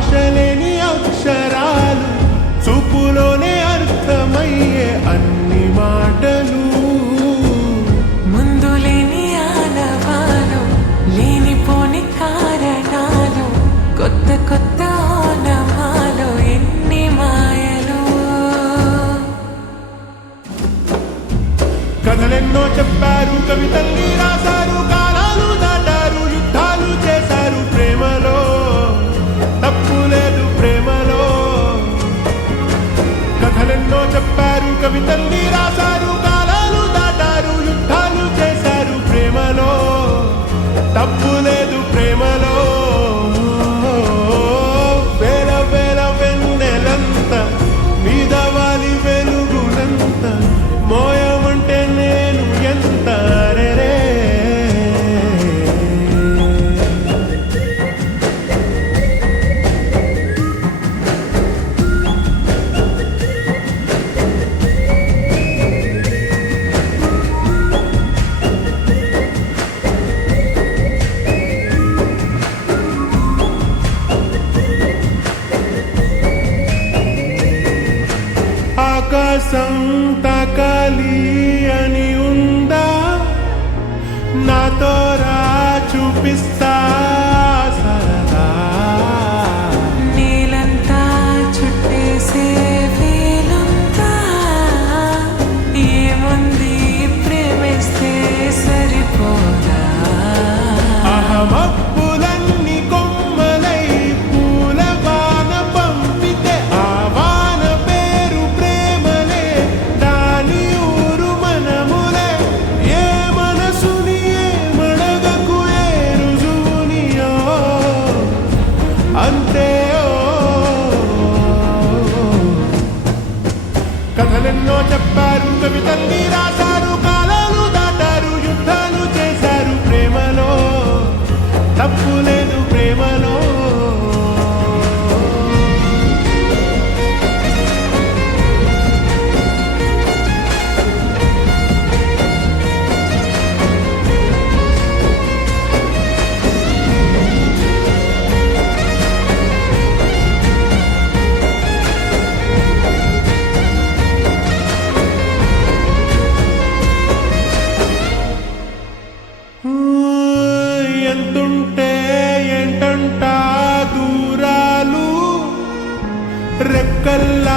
భాషలేని అక్షరాలు చూపులోనే అర్థమయ్యే అన్ని మాటలు ముందు లేని ఆనవాలు లేనిపోని కారణాలు కొత్త కొత్త ఓనమాలు ఎన్ని మాయలు కథలెన్నో చెప్పారు కవితల్ని రాశారు కాలాలు దాటారు యుద్ధాలు చేశారు ప్రేమలో తప్పు లేదు ప్రేమలో కథలెన్నో చెప్పారు కవితల్ని రాశారు కాలాలు దాటారు యుద్ధాలు చేశారు ప్రేమలో తప్పు లేదు ప్రేమలో వేల వేల వెన్నెలంత మీద వాలి వెలుగునంత మోయమంటే నేను ఎంత రే ఆకాశం తాకాలి అని ఉందా నాతో రా చూపిస్తా సరదా నీలంతా చుట్టేసే వేలంతా ఏముంది ప్రేమిస్తే సరిపోదా అహమప్పులన్నీ కొమ్మలై పూల వాన పంపితే ఆ వాన పేరు ప్రేమలే దాని ఊరు మనములే ఏ మనసుని ఏ మడగకు ఏ రుజువునియో అంతే కథలెన్నో చెప్పారు కవితల్ని రాశారు కాలాలు దాటారు యుద్ధాలు చేశారు ప్రేమలో తప్పు లేదు ప్రేమలో ఎంతుంటే ఏంటంటా దూరాలు రెక్కల్లా